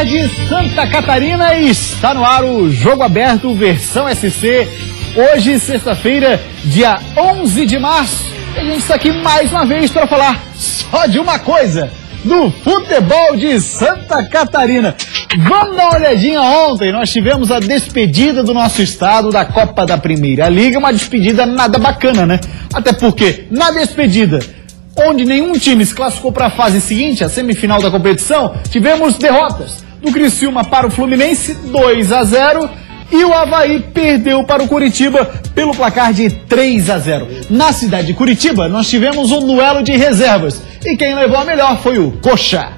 tarde, Santa Catarina, e está no ar o Jogo Aberto versão SC. Hoje, sexta-feira, dia 11 de março, a gente está aqui mais uma vez para falar só de uma coisa, do futebol de Santa Catarina. Vamos dar uma olhadinha. Ontem nós tivemos a despedida do nosso estado da Copa da Primeira Liga, uma despedida nada bacana, né? Até porque na despedida, onde nenhum time se classificou para a fase seguinte, a semifinal da competição, tivemos derrotas do Criciúma para o Fluminense, 2-0, e o Avaí perdeu para o Curitiba pelo placar de 3-0. Na cidade de Curitiba, nós tivemos um duelo de reservas, e quem levou a melhor foi o Coxa.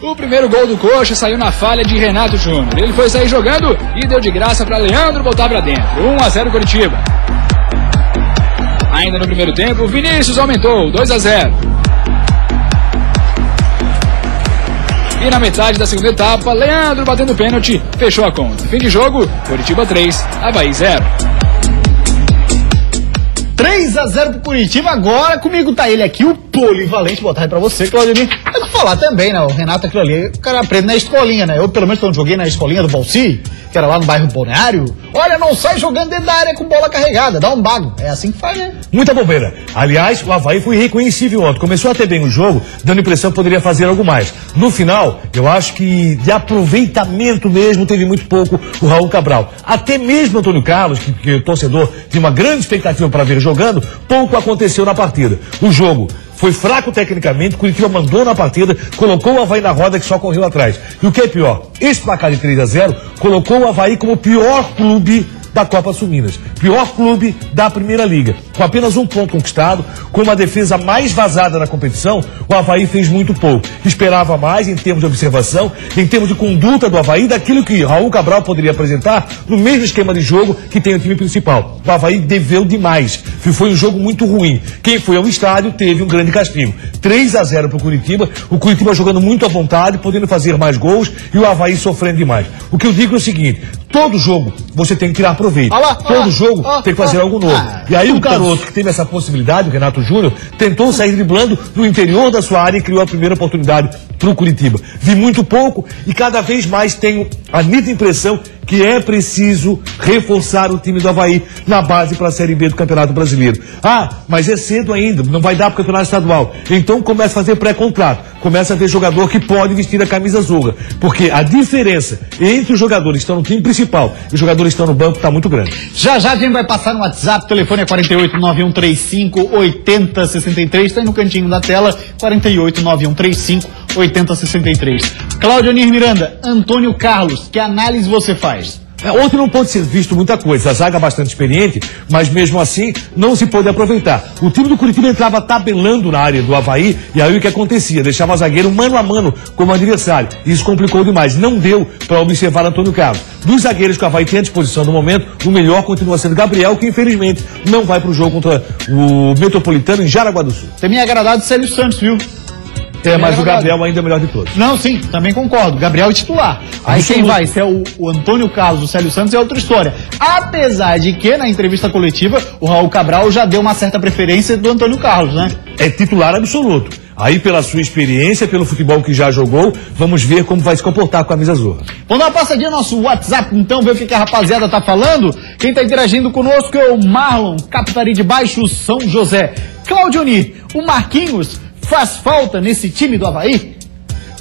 O primeiro gol do Coxa saiu na falha de Renato Júnior. Ele foi sair jogando e deu de graça para Leandro voltar para dentro. 1-0 Curitiba. Ainda no primeiro tempo, Vinícius aumentou, 2-0. E na metade da segunda etapa, Leandro batendo pênalti, fechou a conta. Fim de jogo, Curitiba 3, Avaí 0. 3-0 pro Curitiba. Agora comigo tá ele aqui, o polivalente. Boa tarde pra você, Claudemir. É pra falar também, né? O Renato, aquilo ali, o cara aprende na escolinha, né? Eu, pelo menos, quando joguei na escolinha do Balsi, que era lá no bairro Balneário, olha, não sai jogando dentro da área com bola carregada, dá um bago. É assim que faz, né? Muita bobeira. Aliás, o Avaí foi reconhecível ontem. Começou a ter bem o jogo, dando a impressão que poderia fazer algo mais. No final, eu acho que de aproveitamento mesmo teve muito pouco o Raul Cabral. Até mesmo o Antônio Carlos, que o torcedor tinha uma grande expectativa para ver jogando, pouco aconteceu na partida. O jogo foi fraco tecnicamente, o Curitiba mandou na partida, colocou o Avaí na roda que só correu atrás. E o que é pior, esse placar de 3-0 colocou o Avaí como o pior clube da Copa Sul Minas, pior clube da Primeira Liga. Com apenas um ponto conquistado, com uma defesa mais vazada na competição, o Avaí fez muito pouco. Esperava mais em termos de observação, em termos de conduta do Avaí, daquilo que Raul Cabral poderia apresentar no mesmo esquema de jogo que tem o time principal. O Avaí deveu demais. Foi um jogo muito ruim. Quem foi ao estádio teve um grande castigo. 3-0 para o Curitiba, jogando muito à vontade, podendo fazer mais gols, e o Avaí sofrendo demais. O que eu digo é o seguinte: todo jogo você tem que tirar proveito. Todo jogo tem que fazer algo novo. E aí o garoto que teve essa possibilidade, o Renato Júnior, tentou sair driblando no interior da sua área e criou a primeira oportunidade para o Curitiba. Vi muito pouco e cada vez mais tenho a nítida impressão que é preciso reforçar o time do Avaí na base para a Série B do Campeonato Brasileiro. Ah, mas é cedo ainda, não vai dar para o Campeonato Estadual. Então começa a fazer pré-contrato, começa a ver jogador que pode vestir a camisa azul, porque a diferença entre os jogadores que estão no time principal e os jogadores que estão no banco está muito grande. Já a gente vai passar no WhatsApp, o telefone é 4891358063, está aí no cantinho da tela, 4891358063. Cláudio Onir Miranda, Antônio Carlos, que análise você faz? Ontem não pôde ser visto muita coisa, a zaga bastante experiente, mas mesmo assim não se pôde aproveitar. O time do Curitiba entrava tabelando na área do Avaí, e aí o que acontecia? Deixava o zagueiro mano a mano como adversário. Isso complicou demais, não deu para observar Antônio Carlos. Dos zagueiros que o Avaí tem à disposição no momento, o melhor continua sendo Gabriel, que infelizmente não vai para o jogo contra o Metropolitano em Jaraguá do Sul. Tem me agradado o Célio Santos, viu? Mas o Gabriel ainda é o melhor de todos. Não, sim, também concordo. Gabriel é titular. Aí quem vai, se é o Antônio Carlos, o Célio Santos, é outra história. Apesar de que, na entrevista coletiva, o Raul Cabral já deu uma certa preferência do Antônio Carlos, né? É titular absoluto. Aí, pela sua experiência, pelo futebol que já jogou, vamos ver como vai se comportar com a camisa azul. Vamos dar uma passadinha no nosso WhatsApp, então, ver o que a rapaziada tá falando. Quem tá interagindo conosco é o Marlon, Capitari de Baixo, São José. Cláudio Onir, o Marquinhos faz falta nesse time do Avaí?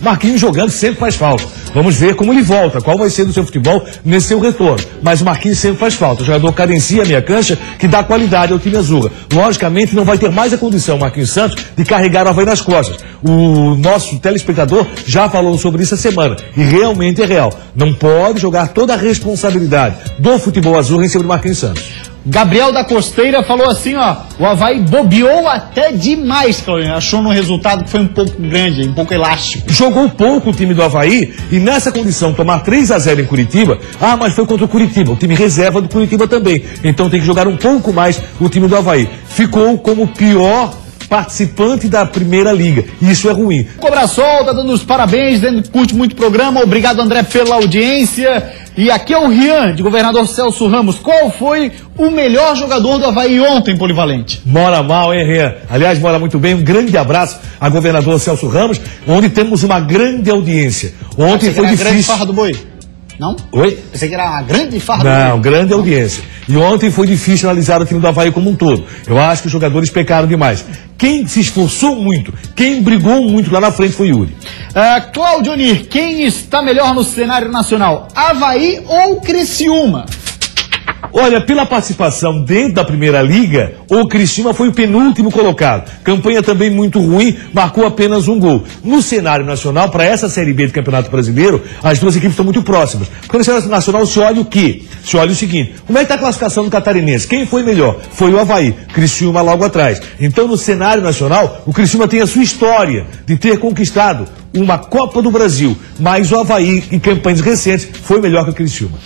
Marquinhos jogando sempre faz falta. Vamos ver como ele volta, qual vai ser do seu futebol nesse seu retorno. Mas o Marquinhos sempre faz falta. O jogador carencia a meia cancha, que dá qualidade ao time azul. Logicamente, não vai ter mais a condição, Marquinhos Santos, de carregar o Avaí nas costas. O nosso telespectador já falou sobre isso essa semana. E realmente é real. Não pode jogar toda a responsabilidade do futebol azul em cima do Marquinhos Santos. Gabriel da Costeira falou assim, ó, o Avaí bobeou até demais, Claudio. Achou no resultado que foi um pouco grande, um pouco elástico. Jogou pouco o time do Avaí e nessa condição tomar 3-0 em Curitiba, mas foi contra o Curitiba, o time reserva do Curitiba também. Então tem que jogar um pouco mais o time do Avaí. Ficou como pior participante da Primeira Liga. E isso é ruim. Cobra Sol tá dando os parabéns, dizendo que curte muito o programa. Obrigado, André, pela audiência. E aqui é o Rian, de Governador Celso Ramos. Qual foi o melhor jogador do Avaí ontem, Polivalente? Mora mal, hein, Rian? Aliás, mora muito bem. Um grande abraço a Governador Celso Ramos, onde temos uma grande audiência. Ontem foi difícil. Grande farra do boi. Não? Oi? Pensei que era uma grande farra do boi. Não, grande audiência. E ontem foi difícil analisar o time do Avaí como um todo. Eu acho que os jogadores pecaram demais. Quem se esforçou muito, quem brigou muito lá na frente foi Yuri. Cláudio Onir, quem está melhor no cenário nacional? Avaí ou Criciúma? Olha, pela participação dentro da Primeira Liga, o Criciúma foi o penúltimo colocado. Campanha também muito ruim, marcou apenas um gol. No cenário nacional, para essa Série B do Campeonato Brasileiro, as duas equipes estão muito próximas. Porque no cenário nacional se olha o quê? Se olha o seguinte, como é que está a classificação do Catarinense? Quem foi melhor? Foi o Avaí, Criciúma logo atrás. Então, no cenário nacional, o Criciúma tem a sua história de ter conquistado uma Copa do Brasil, mas o Avaí, em campanhas recentes, foi melhor que o Criciúma.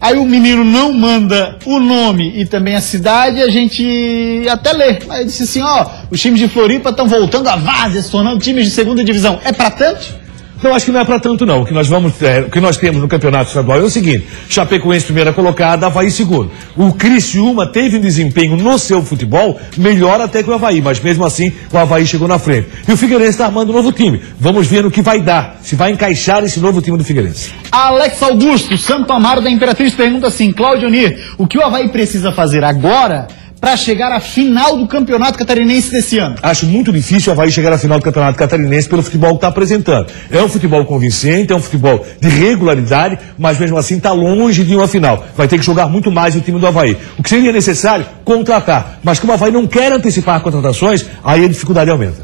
Aí o menino não manda o nome e também a cidade, a gente até lê. Mas disse assim, ó, os times de Floripa estão voltando à várzea, se tornando times de segunda divisão. É pra tanto? Não, acho que não é para tanto não. O que nós temos no campeonato estadual é o seguinte: Chapecoense primeira colocada, Avaí segundo. O Criciúma teve um desempenho no seu futebol melhor até que o Avaí, mas mesmo assim o Avaí chegou na frente. E o Figueirense está armando um novo time. Vamos ver no que vai dar, se vai encaixar esse novo time do Figueirense. Alex Augusto, Santo Amaro da Imperatriz, pergunta assim, Cláudio Onir, o que o Avaí precisa fazer agora para chegar à final do Campeonato Catarinense desse ano? Acho muito difícil o Avaí chegar à final do Campeonato Catarinense pelo futebol que está apresentando. É um futebol convincente, é um futebol de regularidade, mas mesmo assim está longe de uma final. Vai ter que jogar muito mais o time do Avaí. O que seria necessário? Contratar. Mas como o Avaí não quer antecipar contratações, aí a dificuldade aumenta.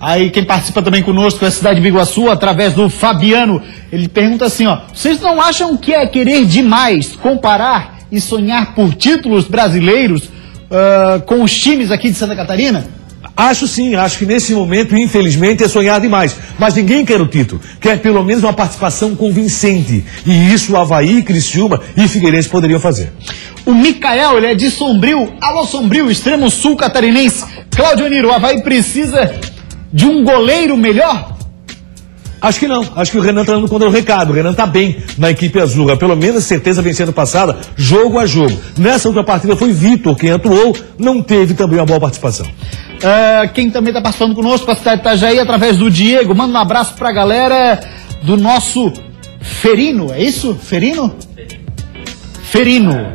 Aí quem participa também conosco é a cidade de Biguaçu, através do Fabiano. Ele pergunta assim, ó, vocês não acham que é querer demais comparar e sonhar por títulos brasileiros com os times aqui de Santa Catarina? Acho sim, acho que nesse momento, infelizmente, é sonhar demais. Mas ninguém quer o título, quer pelo menos uma participação convincente. E isso o Avaí, Criciúma e Figueirense poderiam fazer. O Micael, ele é de Sombrio. Alô Sombrio, extremo sul catarinense. Cláudio Onir, o Avaí precisa de um goleiro melhor? Acho que não. Acho que o Renan está dando conta do recado. O Renan está bem na equipe azul. Pelo menos certeza vencendo passada, jogo a jogo. Nessa outra partida foi Vitor quem atuou, não teve também uma boa participação. Quem também está participando conosco, a cidade de Itajaí, através do Diego. Manda um abraço para a galera do nosso Ferino. É isso? Ferino? Ferino.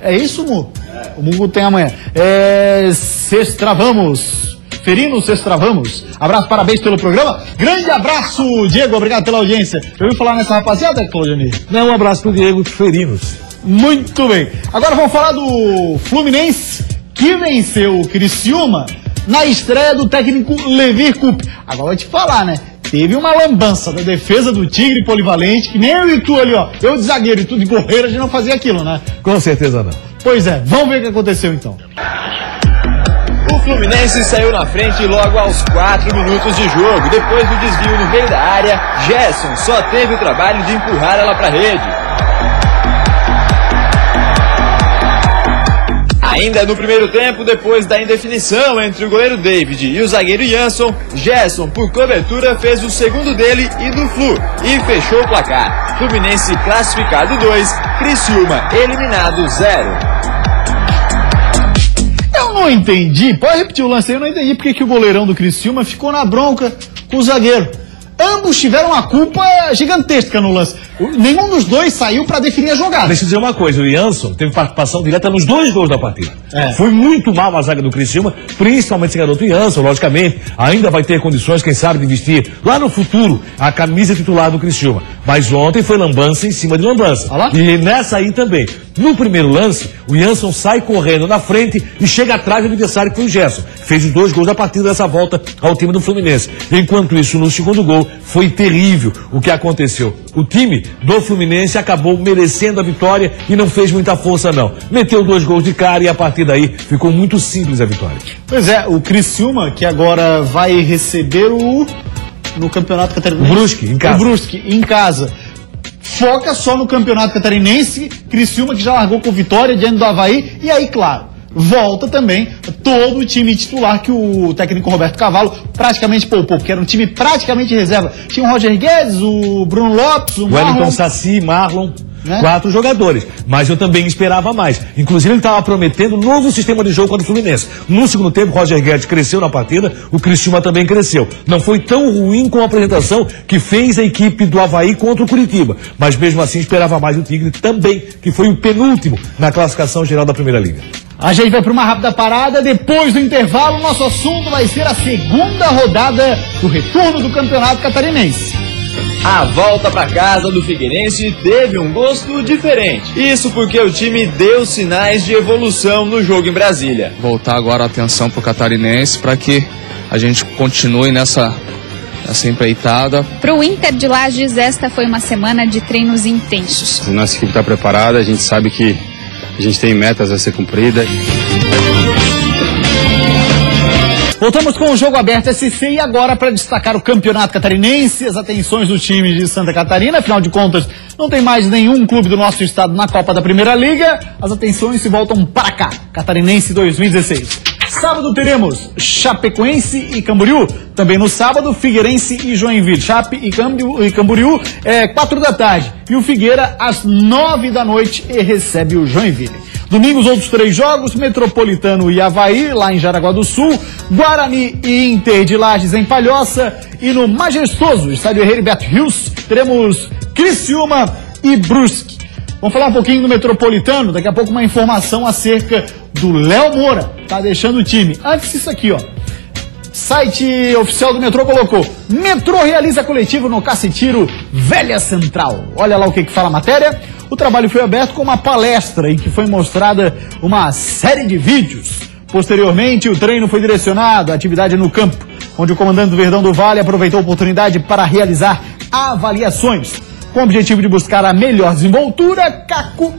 É isso, Mu? O Mungo tem amanhã. Sextravamos. Ferino, Sextravamos. Abraço, parabéns pelo programa. Grande abraço, Diego. Obrigado pela audiência. Já ouviu falar nessa rapaziada, Cláudio Onir? Não, um abraço pro Diego Ferinos. Muito bem. Agora vamos falar do Fluminense, que venceu o Criciúma na estreia do técnico Levir Coupe. Agora vou te falar, né? Teve uma lambança da defesa do Tigre Polivalente, que nem eu e tu ali, ó. Eu de zagueiro e tu de goleiro, a gente não fazia aquilo, né? Com certeza não. Pois é, vamos ver o que aconteceu então. O Fluminense saiu na frente logo aos 4 minutos de jogo. Depois do desvio no meio da área, Gerson só teve o trabalho de empurrar ela para a rede. Ainda no primeiro tempo, depois da indefinição entre o goleiro David e o zagueiro Jansson, Gerson, por cobertura, fez o segundo dele e do Flu e fechou o placar. Fluminense classificado 2, Criciúma eliminado 0. Não entendi, pode repetir o lance aí, eu não entendi porque que o goleirão do Criciúma ficou na bronca com o zagueiro. Ambos tiveram uma culpa gigantesca no lance. Nenhum dos dois saiu para definir a jogada. Deixa eu dizer uma coisa, o Jansson teve participação direta nos 2 gols da partida. Foi muito mal a zaga do Criciúma, principalmente esse garoto Jansson, logicamente. Ainda vai ter condições, quem sabe, de vestir lá no futuro a camisa titular do Criciúma. Mas ontem foi lambança em cima de lambança. E nessa aí também. No primeiro lance, o Jansson sai correndo na frente e chega atrás do adversário, que foi o Gerson. Fez os 2 gols da partida dessa volta ao time do Fluminense. Enquanto isso, no segundo gol, foi terrível o que aconteceu. O time do Fluminense acabou merecendo a vitória e não fez muita força, não. Meteu 2 gols de cara e a partir daí ficou muito simples a vitória. Pois é, o Criciúma, que agora vai receber no Campeonato Catarinense. O Brusque, em casa. O Brusque, em casa. Foca só no Campeonato Catarinense, Criciúma que já largou com vitória diante do Avaí, e aí, claro, volta também todo o time titular que o técnico Roberto Cavalo praticamente poupou, porque era um time praticamente reserva. Tinha o Roger Guedes, o Bruno Lopes, o Wellington Saci, Marlon, né? 4 jogadores. Mas eu também esperava mais. Inclusive ele estava prometendo um novo sistema de jogo contra o Fluminense. No segundo tempo, o Roger Guedes cresceu na partida, o Criciúma também cresceu. Não foi tão ruim com a apresentação que fez a equipe do Avaí contra o Curitiba. Mas mesmo assim esperava mais o Tigre também, que foi o penúltimo na classificação geral da Primeira Liga. A gente vai para uma rápida parada. Depois do intervalo, nosso assunto vai ser a segunda rodada do retorno do Campeonato Catarinense. A volta para casa do Figueirense teve um gosto diferente. Isso porque o time deu sinais de evolução no jogo em Brasília. Voltar agora a atenção para o Catarinense para que a gente continue nessa empreitada. Para o Inter de Lages, esta foi uma semana de treinos intensos. A nossa equipe está preparada, a gente sabe que a gente tem metas a ser cumpridas. Voltamos com o Jogo Aberto SC e agora para destacar o Campeonato Catarinense, as atenções do time de Santa Catarina. Afinal de contas, não tem mais nenhum clube do nosso estado na Copa da Primeira Liga. As atenções se voltam para cá, Catarinense 2016. Sábado teremos Chapecoense e Camboriú. Também no sábado, Figueirense e Joinville. Chape e Camboriú, 4 da tarde. E o Figueira, às 9 da noite, e recebe o Joinville. Domingo, os outros 3 jogos, Metropolitano e Avaí, lá em Jaraguá do Sul, Guarani e Inter de Lages, em Palhoça, e no majestoso estádio Heriberto Rios, teremos Criciúma e Brusque. Vamos falar um pouquinho do Metropolitano, daqui a pouco uma informação acerca do Léo Moura, tá deixando o time. Antes disso aqui, ó, site oficial do Metrô colocou: Metrô realiza coletivo no Cacetiro Velha Central. Olha lá o que fala a matéria. O trabalho foi aberto com uma palestra em que foi mostrada uma série de vídeos. Posteriormente, o treino foi direcionado à atividade no campo, onde o comandante do Verdão do Vale aproveitou a oportunidade para realizar avaliações. Com o objetivo de buscar a melhor desenvoltura, Caco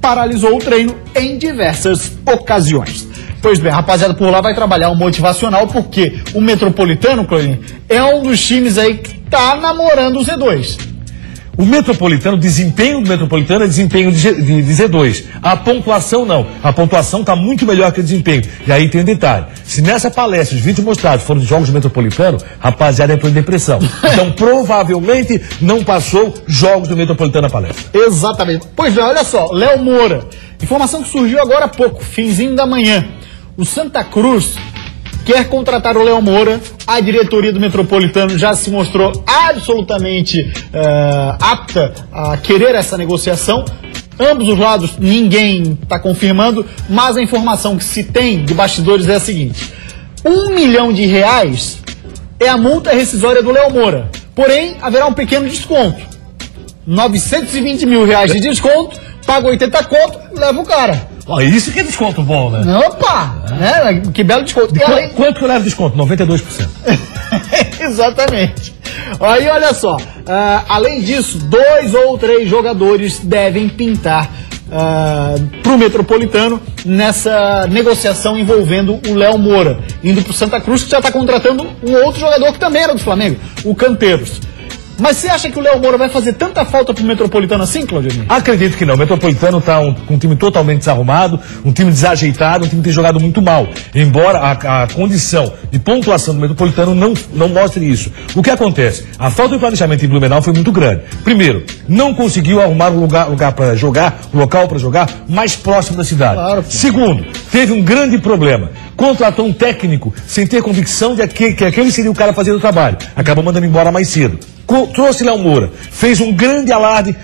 paralisou o treino em diversas ocasiões. Pois bem, a rapaziada por lá vai trabalhar um motivacional, porque o Metropolitano, Clorinho, é um dos times aí que tá namorando o Z2. O Metropolitano, o desempenho do Metropolitano é desempenho de Z2. A pontuação não. A pontuação está muito melhor que o desempenho. E aí tem um detalhe. Se nessa palestra os vídeos mostrados foram de jogos do Metropolitano, a rapaziada entrou em depressão. Então provavelmente não passou jogos do Metropolitano na palestra. Exatamente. Pois bem, olha só, Léo Moura. Informação que surgiu agora há pouco, finzinho da manhã. O Santa Cruz quer contratar o Léo Moura. A diretoria do Metropolitano já se mostrou absolutamente apta a querer essa negociação. Ambos os lados, ninguém está confirmando, mas a informação que se tem de bastidores é a seguinte: R$1 milhão é a multa rescisória do Léo Moura. Porém, haverá um pequeno desconto. R$920 mil de desconto, paga 80 conto, leva o cara. Ó, isso que é desconto bom, né? Opa! Né? Que belo desconto. Quanto que eu levo de desconto? 92%. Exatamente. Aí, olha só. Além disso, 2 ou 3 jogadores devem pintar para o Metropolitano nessa negociação envolvendo o Léo Moura, indo para o Santa Cruz, que já está contratando um outro jogador que também era do Flamengo, o Canteiros. Mas você acha que o Léo Moura vai fazer tanta falta pro Metropolitano assim, Claudinei? Acredito que não. O Metropolitano tá com um time totalmente desarrumado, um time desajeitado, um time que tem jogado muito mal. Embora a condição de pontuação do Metropolitano não mostre isso. O que acontece? A falta de planejamento em Blumenau foi muito grande. Primeiro, não conseguiu arrumar um lugar para jogar, um local para jogar mais próximo da cidade. Claro, segundo, teve um grande problema. Contratou um técnico sem ter convicção de que aquele seria o cara fazendo o trabalho. Acabou mandando embora mais cedo. Trouxe Léo Moura, fez um grande alarde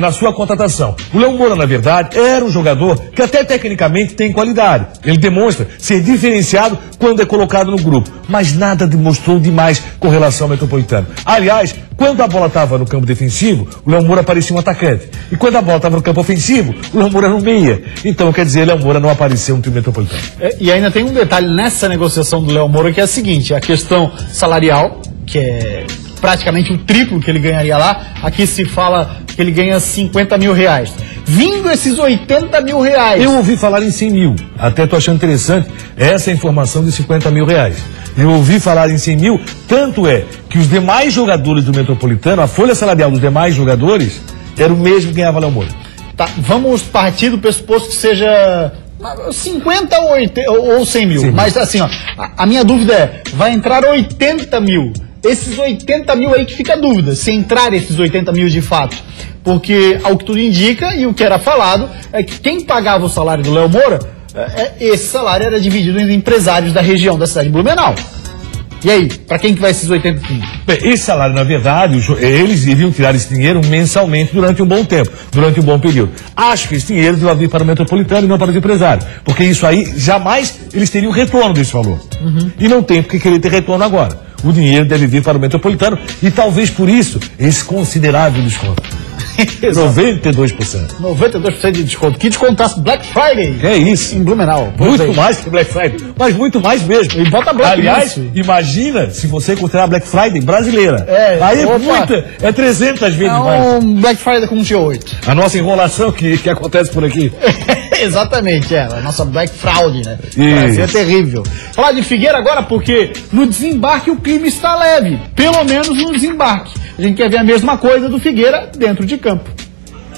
na sua contratação. O Léo Moura, na verdade, era um jogador que até tecnicamente tem qualidade. Ele demonstra ser diferenciado quando é colocado no grupo, mas nada demonstrou demais com relação ao Metropolitano. Aliás, quando a bola estava no campo defensivo, o Léo Moura parecia um atacante. E quando a bola estava no campo ofensivo, o Léo Moura era um meia. Então, quer dizer, Léo Moura não apareceu no time Metropolitano. E ainda tem um detalhe nessa negociação do Léo Moura, que é a seguinte: a questão salarial, que é praticamente o triplo que ele ganharia lá. Aqui se fala que ele ganha R$50 mil. Vindo esses R$80 mil. Eu ouvi falar em 100 mil. Até tô achando interessante essa informação de R$50 mil. Eu ouvi falar em 100 mil, tanto é que os demais jogadores do Metropolitano, a folha salarial dos demais jogadores, era o mesmo que ganhava Léo Moura. Tá, vamos partir do pressuposto que seja 50 ou 100 mil. Sim. Mas assim, ó, a minha dúvida é, vai entrar 80 mil. Esses 80 mil aí que fica a dúvida, se entrar esses 80 mil de fato. Porque, ao que tudo indica, e o que era falado, é que quem pagava o salário do Léo Moura, esse salário era dividido entre empresários da região da cidade de Blumenau. E aí, para quem que vai esses 80 mil? Bem, esse salário, na verdade, eles iriam tirar esse dinheiro mensalmente durante um bom tempo, durante um bom período. Acho que esse dinheiro deve vir para o metropolitano e não para o empresário. Porque isso aí, jamais eles teriam retorno desse valor. E não tem porque querer ter retorno agora. O dinheiro deve vir para o metropolitano e talvez por isso, esse considerável desconto. 92%. 92% de desconto. Que descontasse Black Friday. É isso. Em Blumenau. Muito mais que Black Friday. Mas muito mais mesmo. E bota Black. Aliás, imagina se você considerar Black Friday brasileira. Aí é 300 vezes mais. Um Black Friday com um G8. A nossa enrolação que acontece por aqui. Exatamente, a nossa Black Fraud, né? Isso é terrível. Falar de Figueira agora porque no desembarque o clima está leve. Pelo menos no desembarque. A gente quer ver a mesma coisa do Figueira dentro de campo.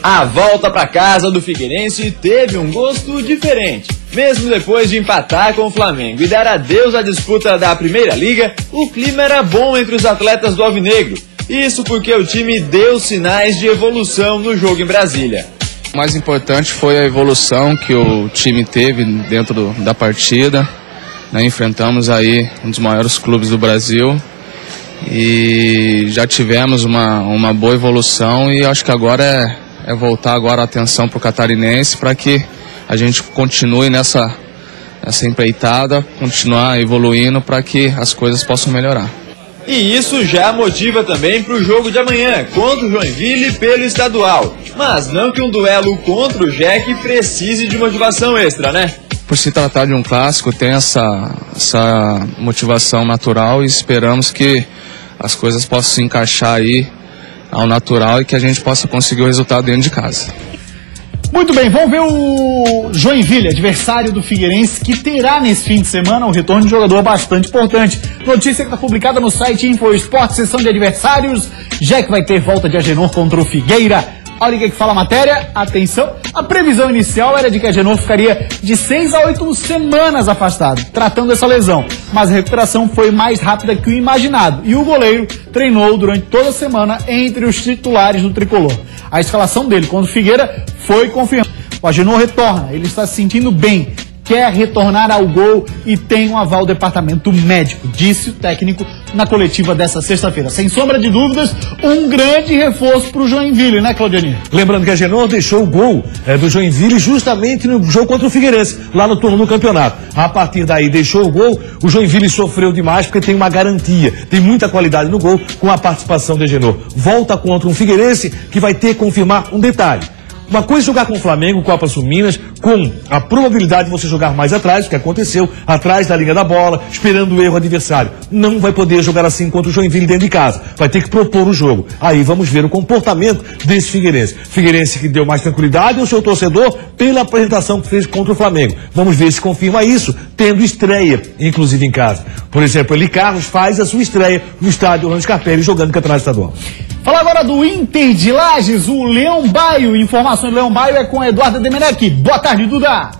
A volta para casa do Figueirense teve um gosto diferente. Mesmo depois de empatar com o Flamengo e dar adeus à disputa da Primeira Liga, o clima era bom entre os atletas do Alvinegro. Isso porque o time deu sinais de evolução no jogo em Brasília. O mais importante foi a evolução que o time teve dentro da partida. Enfrentamos aí um dos maiores clubes do Brasil. E já tivemos uma boa evolução e acho que agora é voltar agora a atenção para o catarinense para que a gente continue nessa empreitada, continuar evoluindo para que as coisas possam melhorar. E isso já motiva também para o jogo de amanhã, contra o Joinville pelo estadual. Mas não que um duelo contra o Jack precise de motivação extra, né? Por se tratar de um clássico, tem essa motivação natural e esperamos que as coisas possam se encaixar aí ao natural e que a gente possa conseguir o resultado dentro de casa. Muito bem, vamos ver o Joinville, adversário do Figueirense, que terá nesse fim de semana um retorno de jogador bastante importante. Notícia que está publicada no site InfoEsport, seção de adversários. Jack vai ter volta de Agenor contra o Figueira. Olha o que fala a matéria, atenção, a previsão inicial era de que Agenor ficaria de 6 a 8 semanas afastado, tratando dessa lesão, mas a recuperação foi mais rápida que o imaginado e o goleiro treinou durante toda a semana entre os titulares do tricolor. A escalação dele contra o Figueira foi confirmada. O Agenor retorna, ele está se sentindo bem, quer retornar ao gol e tem um aval do departamento médico, disse o técnico na coletiva dessa sexta-feira. Sem sombra de dúvidas, um grande reforço para o Joinville, né, Claudionir? Lembrando que a Agenor deixou o gol do Joinville justamente no jogo contra o Figueirense, lá no turno do campeonato. A partir daí deixou o gol, o Joinville sofreu demais porque tem uma garantia, tem muita qualidade no gol com a participação da Agenor. Volta contra um Figueirense que vai ter que confirmar um detalhe. Uma coisa é jogar com o Flamengo, Copa Sul Minas, com a probabilidade de você jogar mais atrás, o que aconteceu, atrás da linha da bola, esperando o erro adversário. Não vai poder jogar assim contra o Joinville dentro de casa. Vai ter que propor o jogo. Aí vamos ver o comportamento desse Figueirense. Figueirense que deu mais tranquilidade ao seu torcedor pela apresentação que fez contra o Flamengo. Vamos ver se confirma isso, tendo estreia, inclusive em casa. Por exemplo, Eli Carlos faz a sua estreia no estádio Orlando Scarpelli jogando no Campeonato Estadual. Fala agora do Inter de Lages, o Leão Baio. Informação do Leão Baio é com Eduardo Demenec. Boa tarde, Duda.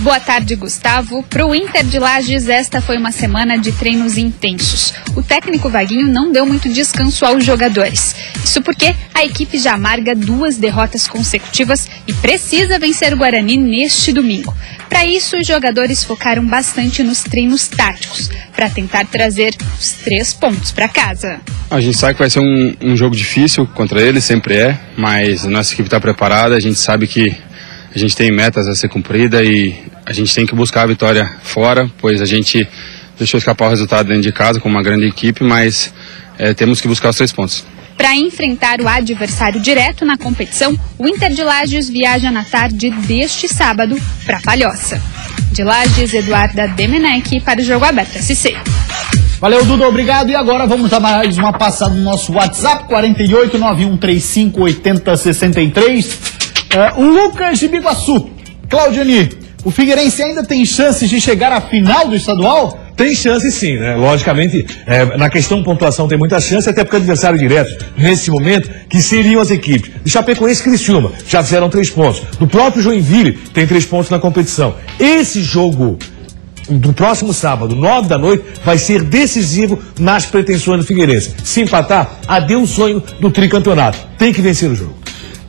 Boa tarde, Gustavo. Para o Inter de Lages, esta foi uma semana de treinos intensos. O técnico Vaguinho não deu muito descanso aos jogadores. Isso porque a equipe já amarga 2 derrotas consecutivas e precisa vencer o Guarani neste domingo. Para isso, os jogadores focaram bastante nos treinos táticos, para tentar trazer os 3 pontos para casa. A gente sabe que vai ser um jogo difícil contra eles, sempre é, mas a nossa equipe está preparada, a gente sabe que a gente tem metas a ser cumprida e a gente tem que buscar a vitória fora, pois a gente deixou escapar o resultado dentro de casa com uma grande equipe, mas temos que buscar os 3 pontos. Para enfrentar o adversário direto na competição, o Inter de Lages viaja na tarde deste sábado para Palhoça. De Lages, Eduarda Demenec para o Jogo Aberto SC. Valeu, Duda, obrigado. E agora vamos dar mais uma passada no nosso WhatsApp, 4891358063. O Lucas de Biguaçu. Claudionir, o Figueirense ainda tem chances de chegar à final do estadual? Tem chance sim, né? Logicamente, na questão pontuação tem muita chance, até porque o adversário direto, nesse momento, que seriam as equipes de Chapecoense e Criciúma, já fizeram 3 pontos. Do próprio Joinville, tem 3 pontos na competição. Esse jogo do próximo sábado, 9 da noite, vai ser decisivo nas pretensões do Figueirense. Se empatar, adeus o sonho do tricampeonato. Tem que vencer o jogo.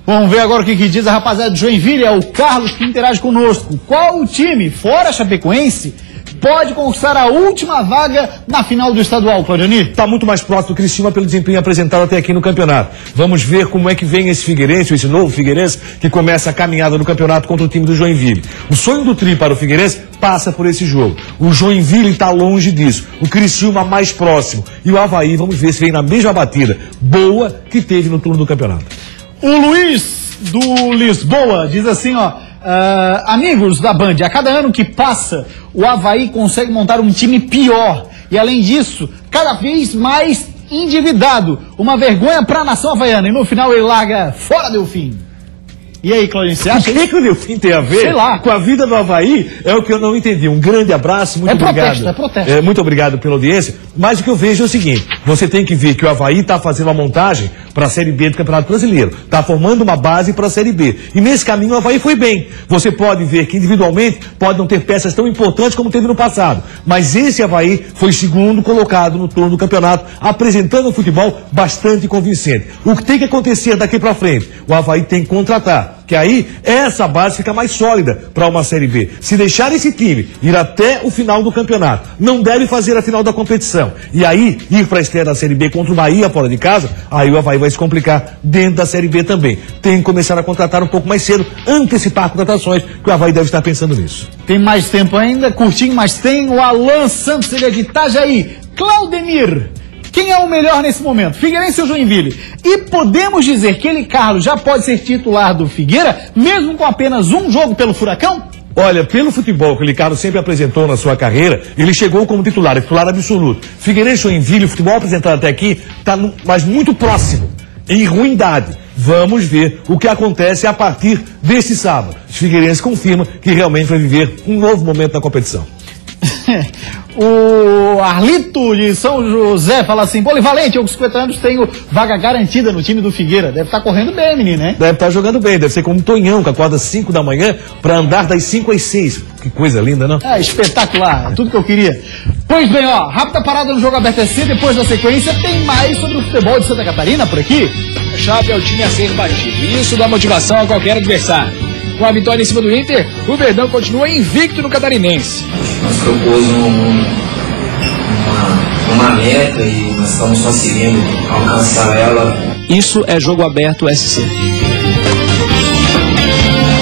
Vamos ver agora o que diz a rapaziada de Joinville, é o Carlos que interage conosco. Qual o time, fora Chapecoense, pode conquistar a última vaga na final do estadual, Claudioni? Está muito mais próximo do Criciúma pelo desempenho apresentado até aqui no campeonato. Vamos ver como é que vem esse Figueirense, esse novo Figueirense, que começa a caminhada no campeonato contra o time do Joinville. O sonho do tri para o Figueirense passa por esse jogo. O Joinville está longe disso. O Criciúma mais próximo. E o Avaí, vamos ver se vem na mesma batida boa que teve no turno do campeonato. O Luiz do Lisboa diz assim, ó, amigos da Band, a cada ano que passa, o Avaí consegue montar um time pior. E além disso, cada vez mais endividado. Uma vergonha para a nação havaiana. E no final ele larga fora Delfim. E aí, Claudinho, você acha? O que o Delfim tem a ver Sei lá. com a vida do Avaí? É o que eu não entendi. Um grande abraço, muito obrigado. É protesto. Muito obrigado pela audiência. Mas o que eu vejo é o seguinte, você tem que ver que o Avaí está fazendo uma montagem para a Série B do Campeonato Brasileiro. Está formando uma base para a Série B. E nesse caminho o Avaí foi bem. Você pode ver que individualmente pode não ter peças tão importantes como teve no passado. Mas esse Avaí foi segundo colocado no turno do campeonato, apresentando um futebol bastante convincente. O que tem que acontecer daqui para frente? O Avaí tem que contratar. Que aí essa base fica mais sólida para uma Série B. Se deixar esse time ir até o final do campeonato, não deve fazer a final da competição. E aí ir para a estreia da Série B contra o Bahia fora de casa, aí o Avaí vai se complicar dentro da Série B também. Tem que começar a contratar um pouco mais cedo, antecipar contratações, que o Avaí deve estar pensando nisso. Tem mais tempo ainda, curtinho, mas tem o Alan Santos, ele é de Itajaí. Claudemir, quem é o melhor nesse momento? Figueirense ou Joinville? E podemos dizer que ele, Carlos, já pode ser titular do Figueira, mesmo com apenas um jogo pelo Furacão? Olha, pelo futebol que o Ricardo sempre apresentou na sua carreira, ele chegou como titular absoluto. Figueirense e Joinville, o futebol apresentado até aqui, está mas muito próximo, em ruindade. Vamos ver o que acontece a partir desse sábado. O Figueirense confirma que realmente vai viver um novo momento na competição. O Arlito de São José fala assim, polivalente, eu com 50 anos tenho vaga garantida no time do Figueira. Deve estar correndo bem, menino, né? Deve estar jogando bem, deve ser como um Tonhão, que acorda às 5 da manhã para andar das 5 às 6. Que coisa linda, não? É, espetacular, é tudo que eu queria. Pois bem, ó, rápida parada no Jogo Aberto SC, depois da sequência tem mais sobre o futebol de Santa Catarina por aqui. A Chape é o time a ser batido, isso dá motivação a qualquer adversário. Com a vitória em cima do Inter, o Verdão continua invicto no Catarinense. Nós propôs uma meta e nós estamos conseguindo alcançar ela. Isso é Jogo Aberto SC.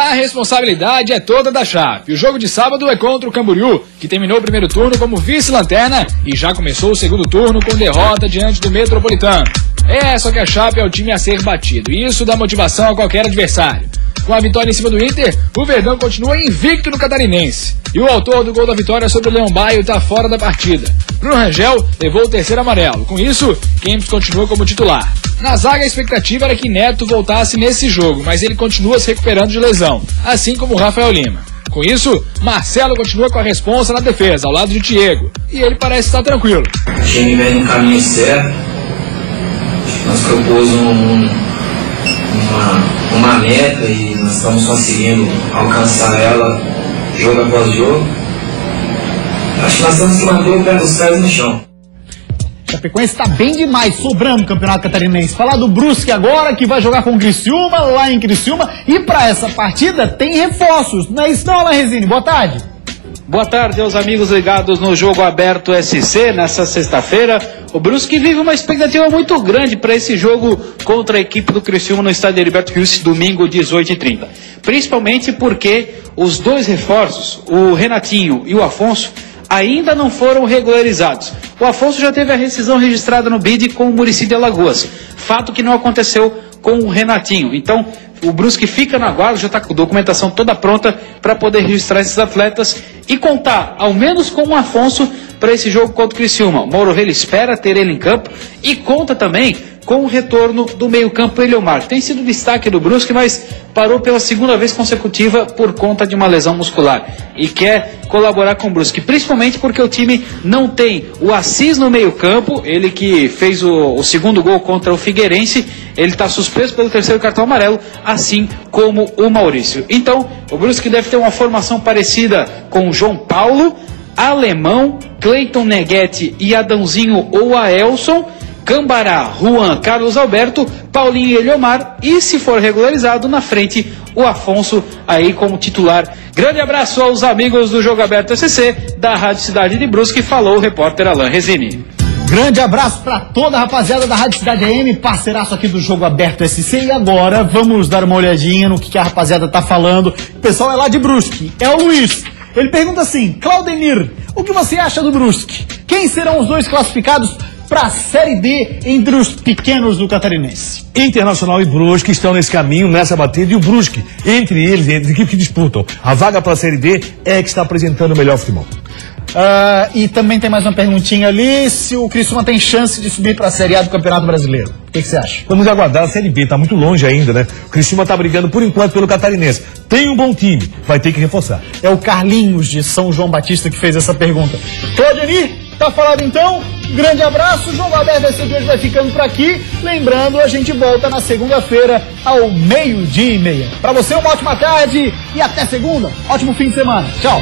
A responsabilidade é toda da Chape. O jogo de sábado é contra o Camboriú, que terminou o primeiro turno como vice-lanterna e já começou o segundo turno com derrota diante do Metropolitano. Só que a Chape é o time a ser batido e isso dá motivação a qualquer adversário. Com a vitória em cima do Inter, o Verdão continua invicto no Catarinense. E o autor do gol da vitória sobre o Leão Baio está fora da partida. Bruno Rangel levou o terceiro amarelo. Com isso, Kempis continua como titular. Na zaga, a expectativa era que Neto voltasse nesse jogo, mas ele continua se recuperando de lesão, assim como o Rafael Lima. Com isso, Marcelo continua com a responsa na defesa, ao lado de Diego. E ele parece estar tranquilo. O time vem no caminho certo. Nós propôs uma meta e nós estamos conseguindo alcançar ela jogo após jogo. Acho que nós temos que manter o pé dos pés no chão. Chapecoense está bem demais, sobrando o Campeonato Catarinense. Falar do Brusque agora, que vai jogar com o Criciúma, lá em Criciúma. E para essa partida tem reforços, não é isso não, Alain Resine? Boa tarde. Boa tarde aos amigos ligados no Jogo Aberto SC. Nessa sexta-feira, o Brusque vive uma expectativa muito grande para esse jogo contra a equipe do Criciúma no estádio Heriberto Rios, domingo, 18h30. Principalmente porque os dois reforços, o Renatinho e o Afonso, ainda não foram regularizados. O Afonso já teve a rescisão registrada no BID com o Muricy de Alagoas, fato que não aconteceu com o Renatinho. Então, o Brusque fica na guarda, já está com a documentação toda pronta para poder registrar esses atletas e contar, ao menos com o Afonso, para esse jogo contra o Criciúma. O Mauro Vela espera ter ele em campo e conta também com o retorno do meio-campo Eliomar, que tem sido destaque do Brusque, mas parou pela segunda vez consecutiva por conta de uma lesão muscular e quer colaborar com o Brusque, principalmente porque o time não tem o Assis no meio-campo, ele que fez o segundo gol contra o Figueirense, ele está suspenso pelo terceiro cartão amarelo, assim como o Maurício. Então, o Brusque deve ter uma formação parecida com o João Paulo, Alemão, Cleiton Neguete e Adãozinho ou Aelson, Cambará, Juan, Carlos Alberto, Paulinho e Eliomar, e se for regularizado, na frente o Afonso aí como titular. Grande abraço aos amigos do Jogo Aberto SC, da Rádio Cidade de Brusque, falou o repórter Alain Resini. Grande abraço para toda a rapaziada da Rádio Cidade AM, parceiraço aqui do Jogo Aberto SC. E agora vamos dar uma olhadinha no que a rapaziada tá falando. O pessoal é lá de Brusque, é o Luiz. Ele pergunta assim: Claudemir, o que você acha do Brusque? Quem serão os dois classificados para a Série D entre os pequenos do Catarinense? Internacional e Brusque estão nesse caminho, nessa batida, e o Brusque, entre eles, entre as equipes que disputam a vaga para a Série D, é que está apresentando o melhor futebol. E também tem mais uma perguntinha ali, se o Criciúma tem chance de subir para a Série A do Campeonato Brasileiro. O que você acha? Vamos aguardar a Série B, tá muito longe ainda, né? O Criciúma tá brigando por enquanto pelo Catarinense. Tem um bom time, vai ter que reforçar. É o Carlinhos de São João Batista que fez essa pergunta. Claudemir, tá falado então? Grande abraço, o Jogo Aberto SC de hoje vai ficando por aqui. Lembrando, a gente volta na segunda-feira ao 12:30. Para você, uma ótima tarde e até segunda. Ótimo fim de semana. Tchau.